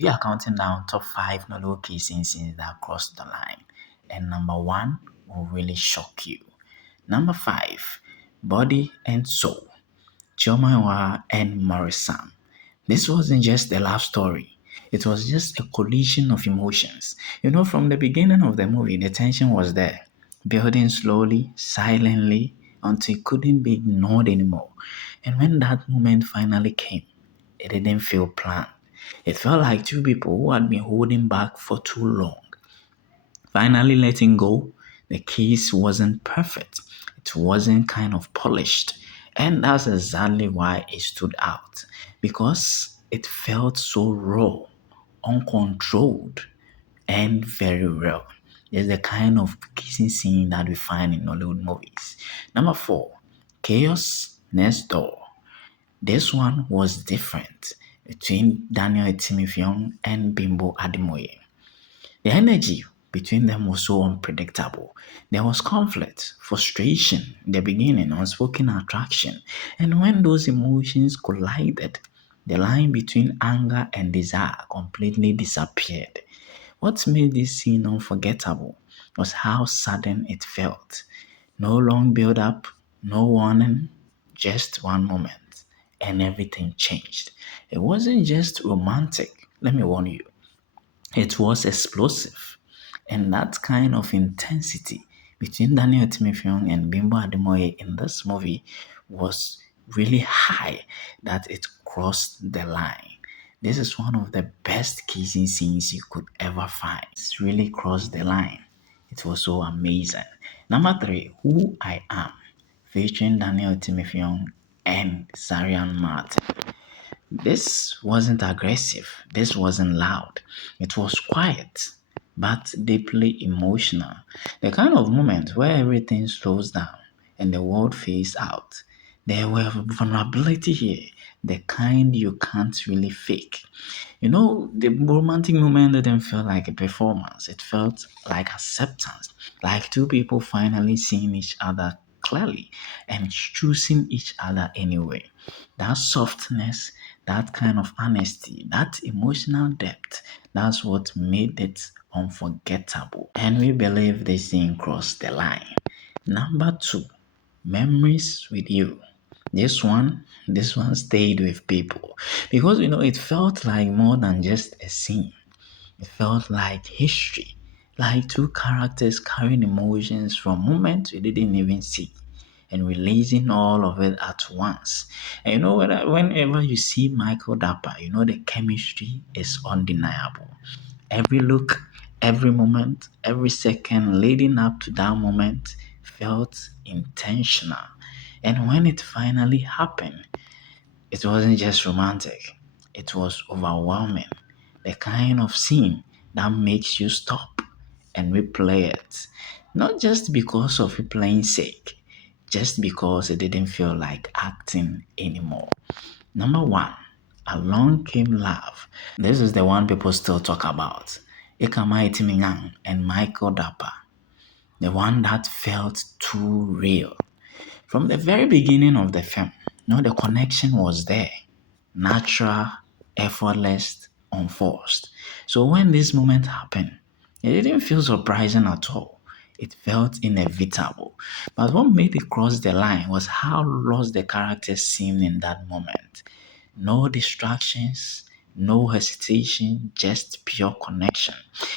We are counting down top 5 Nollywood kissing scenes that crossed the line. And number 1 will really shock you. Number 5, Body and Soul. Chioma and Morrison. This wasn't just a love story. It was just a collision of emotions. From the beginning of the movie, the tension was there, building slowly, silently, until it couldn't be ignored anymore. And when that moment finally came, it didn't feel planned. It felt like two people who had been holding back for too long finally letting go. The kiss wasn't perfect, it wasn't kind of polished. And that's exactly why it stood out, because it felt so raw, uncontrolled, and very real. It's the kind of kissing scene that we find in Hollywood movies. Number 4, Chaos Next Door. This one was different between Daniel Etimifionk and Bimbo Ademoye. The energy between them was so unpredictable. There was conflict, frustration in the beginning, unspoken attraction. And when those emotions collided, the line between anger and desire completely disappeared. What made this scene unforgettable was how sudden it felt. No long build up, no warning, just one moment, and everything changed. It wasn't just romantic, let me warn you. It was explosive. And that kind of intensity between Daniel Timothyong and Bimbo Ademoye in this movie was really high, that it crossed the line. This is one of the best kissing scenes you could ever find. It's really crossed the line. It was so amazing. Number 3, Who I Am, featuring Daniel Timothyong and Sarian Martin. This wasn't aggressive. This wasn't loud. It was quiet, but deeply emotional. The kind of moment where everything slows down and the world fades out. There were vulnerability here, the kind you can't really fake. The romantic moment didn't feel like a performance. It felt like acceptance, like two people finally seeing each other clearly and choosing each other anyway. That softness, that kind of honesty, that emotional depth, that's what made it unforgettable. And we believe this thing crossed the line. Number 2, Memories with You. This one stayed with people because it felt like more than just a scene. It felt like history, like two characters carrying emotions from moments we didn't even see and releasing all of it at once. And whenever you see Michael Dapper, the chemistry is undeniable. Every look, every moment, every second leading up to that moment felt intentional. And when it finally happened, it wasn't just romantic, it was overwhelming. The kind of scene that makes you stop and replay it. Not just because of replaying sake, just because it didn't feel like acting anymore. Number 1, Along Came Love. This is the one people still talk about. Ikamai Timingang and Michael Dapper. The one that felt too real. From the very beginning of the film, the connection was there. Natural, effortless, unforced. So when this moment happened, it didn't feel surprising at all. It felt inevitable. But what made it cross the line was how lost the characters seemed in that moment. No distractions, no hesitation, just pure connection.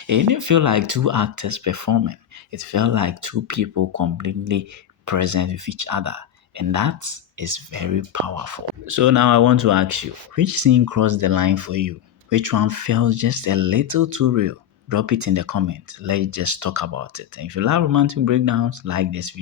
It didn't feel like two actors performing. It felt like two people completely present with each other. And that is very powerful. So now I want to ask you, which scene crossed the line for you? Which one felt just a little too real? Drop it in the comments. Let's just talk about it. And if you love romantic breakdowns, like this video.